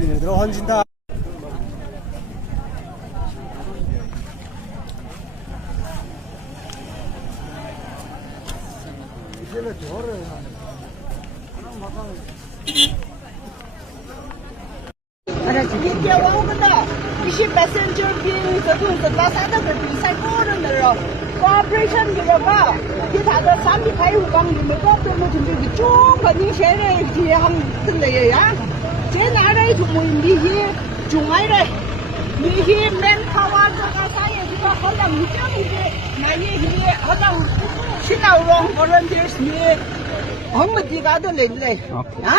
얘들아 헌진다. 이게 오거다. 이시 패센저 비행이 저쪽에서 나사다가 비쌀 거는 데로 코퍼레이션 기로가 기타가 300회 강림을 거꾸로 준비 쭉 가니 쉐레 뒤에 한 근데야. 제 나라의 동물이 중앙에 미히 맨파워가 사이에서 하lang 무정이지 나이 하lang 신나우롱 volunteers니 엉머디가도 렌레 아?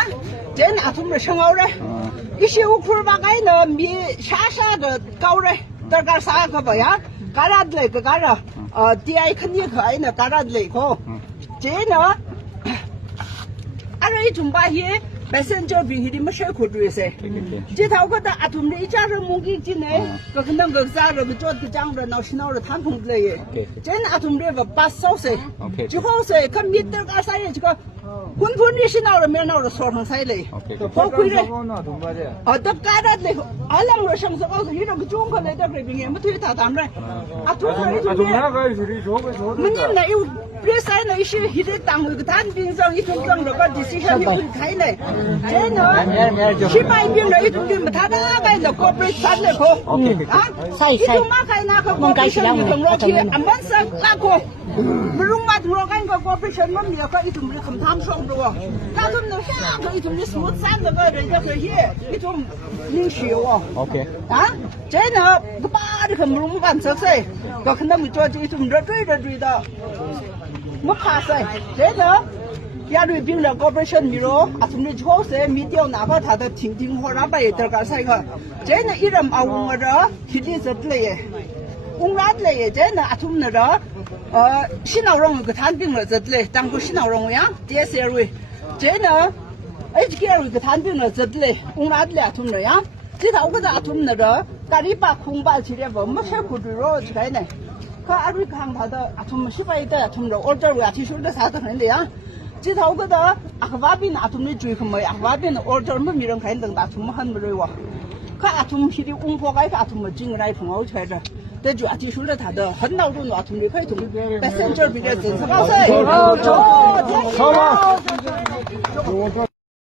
제 나tum을 생활에 이시 우풀바가이는 미 샤샤的 高래 तर가사 그거야 가라들레 그 가라 디아이 큰이 그 아이는 가라들레 고 제는 아래이 좀바히 패센저 비행이 뭐셔 고주에세 제 타고다 아톰네 이자를 몽기지네 그 근데 그 자를 저도 장로 나시나로 탄풍들에 제는 아톰네 바소세 지호세 그 밑들가 사이에 지금 군분이 시나로 면으로 소랑 사이래 거기래 어떡하라데 알랑로 상서가서 이렇게 좋은 거 내다 그래 뭐 되게 다 담래 아톰네 문님나 이 프레사이나 이시 히레 땅그 단빙성 이 동정로가 디시션이 가이네 쟤는 shipai 비는 이 동네 다 나가이나 코퍼레이트 산내 고 아? 이 동마가이 나가 코퍼레이션 동로기 안 반사 나고 물롱마 들어간 거 코퍼레이션 놈이가 이 동네 감탐 성도와 가슴 넣어 이 동네 스무트 산거 그래 그 이좀 닝시오 오케이 아? 쟤는 그 빠르 그 물롱 반석세 그 근데 뭐 저기 좀 러드다 뭐 파세 쟤는 야르 빙라 코퍼레이션 미로 아침에 좋으세 미디어 나가 다들 팅팅호라바에 들어가 사이가 쟤는 이름 아웅어라 히디서플레에 웅라플레에 쟤는 아침나라 신나우롱 그 단빙을 젖래 당고 신나우롱이야 DSL위 쟤는 HKR 그 단빙을 젖래 웅라플레 아침나야 지다 오거다 아침나라 다리바 콩발 지려버 뭐 해고들어 지라네 그 아르 강바다 아침 시바이다 아침나 올더위 아티술도 사도 했는데야 지다 오거다 아가바빈 아침에 주의그 뭐 아가바빈 올더면 미런 가인등 아침 한 물어와 그 아침 히리 웅포가 그 아침 징라이 풍어 쳐져 대주 아티술도 다도 한나우로 아침에 거의 동 패센저 비례 진사가서